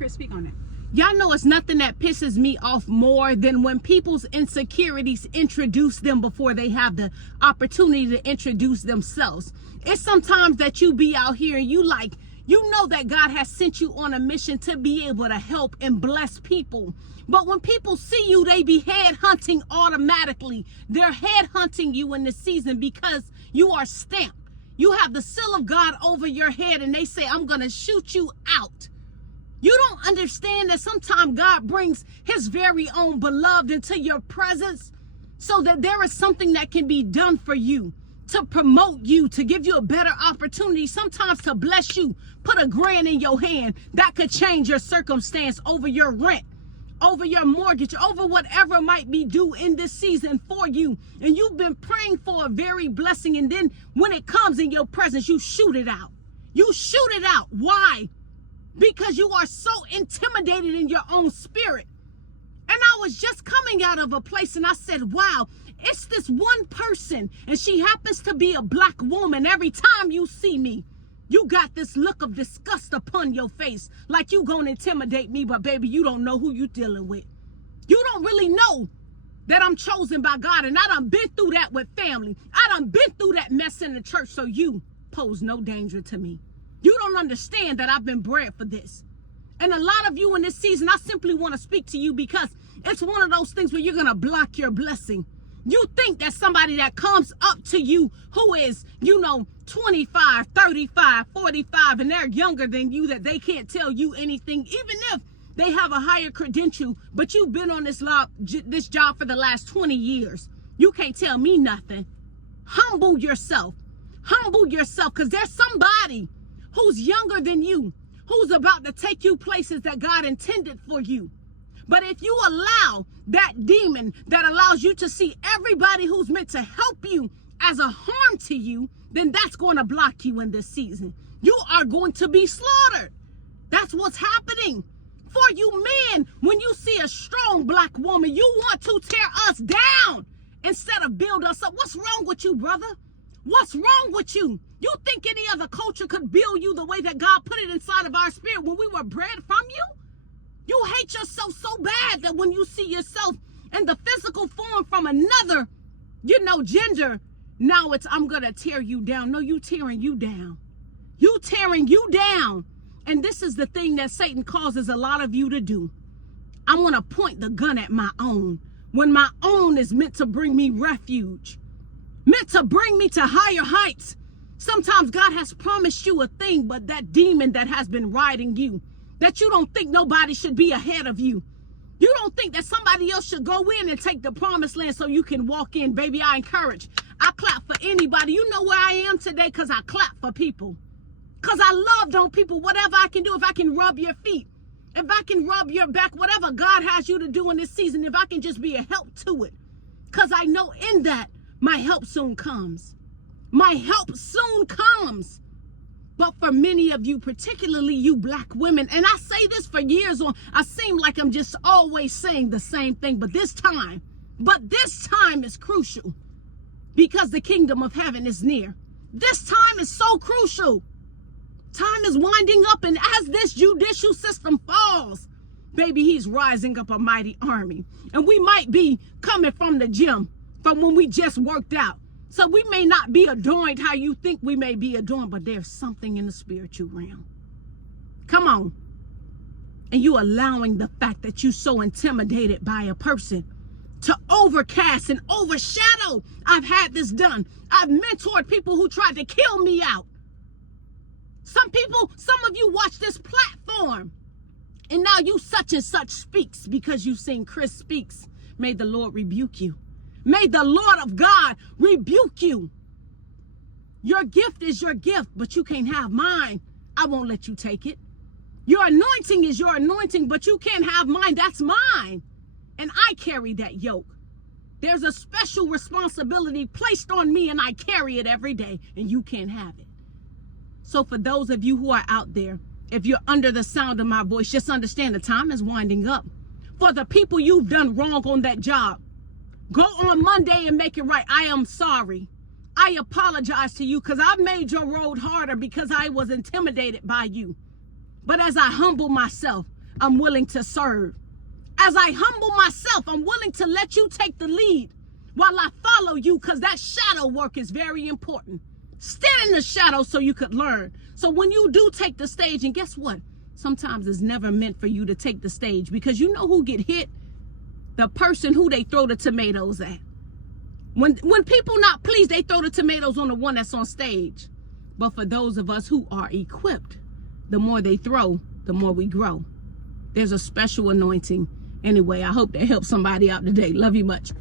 Chris, speak on it. Y'all know it's nothing that pisses me off more than when people's insecurities introduce them before they have the opportunity to introduce themselves. It's sometimes that you be out here and you know that God has sent you on a mission to be able to help and bless people. But when people see you, they be headhunting automatically. They're headhunting you in this season because you are stamped. You have the seal of God over your head and they say, I'm going to shoot you out. You don't understand that sometimes God brings his very own beloved into your presence so that there is something that can be done for you, to promote you, to give you a better opportunity, sometimes to bless you. Put $1,000 in your hand that could change your circumstance over your rent, over your mortgage, over whatever might be due in this season for you. And you've been praying for a very blessing. And then when it comes in your presence, you shoot it out. You shoot it out. Why? Because you are so intimidated in your own spirit. And I was just coming out of a place and I said, wow, it's this one person and she happens to be a black woman. Every time you see me, you got this look of disgust upon your face, like you gonna intimidate me, but baby, you don't know who you dealing with. You don't really know that I'm chosen by God, and I done been through that with family. I done been through that mess in the church, so you pose no danger to me. You don't understand that I've been bred for this. And a lot of you in this season, I simply want to speak to you because it's one of those things where you're going to block your blessing. You think that somebody that comes up to you who is, 25, 35, 45, and they're younger than you, that they can't tell you anything, even if they have a higher credential, but you've been on this job for the last 20 years. You can't tell me nothing. Humble yourself. Humble yourself, because there's somebody who's younger than you, who's about to take you places that God intended for you. But if you allow that demon that allows you to see everybody who's meant to help you as a harm to you, then that's going to block you in this season. You are going to be slaughtered. That's what's happening. For you men, when you see a strong black woman, you want to tear us down instead of build us up. What's wrong with you, brother? What's wrong with you? You think any other culture could build you the way that God put it inside of our spirit when we were bred from you? You hate yourself so bad that when you see yourself in the physical form from another, gender, now it's, I'm going to tear you down. No, you tearing you down. You tearing you down. And this is the thing that Satan causes a lot of you to do. I want to point the gun at my own when my own is meant to bring me refuge, meant to bring me to higher heights. Sometimes God has promised you a thing, but that demon that has been riding you, that you don't think nobody should be ahead of you. You don't think that somebody else should go in and take the promised land so you can walk in. Baby, I clap for anybody. You know where I am today because I clap for people. Because I loved on people, whatever I can do. If I can rub your feet, if I can rub your back, whatever God has you to do in this season, if I can just be a help to it. Because I know in that, my help soon comes. My help soon comes. But for many of you, particularly you black women, and I say this for years on, I seem like I'm just always saying the same thing, but this time is crucial because the kingdom of heaven is near. This time is so crucial. Time is winding up, and as this judicial system falls, baby, he's rising up a mighty army. And we might be coming from the gym, from when we just worked out. So we may not be adorned how you think we may be adorned, but there's something in the spiritual realm. Come on. And you allowing the fact that you're so intimidated by a person to overcast and overshadow. I've had this done. I've mentored people who tried to kill me out. Some of you watch this platform and now you such and such speaks because you've seen Chris speaks. May the Lord rebuke you. May the Lord of God rebuke you. Your gift is your gift, but you can't have mine. I won't let you take it. Your anointing is your anointing, but you can't have mine. That's mine. And I carry that yoke. There's a special responsibility placed on me, and I carry it every day, and you can't have it. So for those of you who are out there, if you're under the sound of my voice, just understand the time is winding up. For the people you've done wrong on that job, go on Monday and make it right. I am sorry. I apologize to you because I've made your road harder because I was intimidated by you. But as I humble myself, I'm willing to serve. As I humble myself, I'm willing to let you take the lead while I follow you, because that shadow work is very important. Stand in the shadow so you could learn. So when you do take the stage, and guess what? Sometimes it's never meant for you to take the stage, because you know who get hit? The person who they throw the tomatoes at. When people not pleased, they throw the tomatoes on the one that's on stage. But for those of us who are equipped, the more they throw, the more we grow. There's a special anointing. Anyway, I hope that helps somebody out today. Love you much.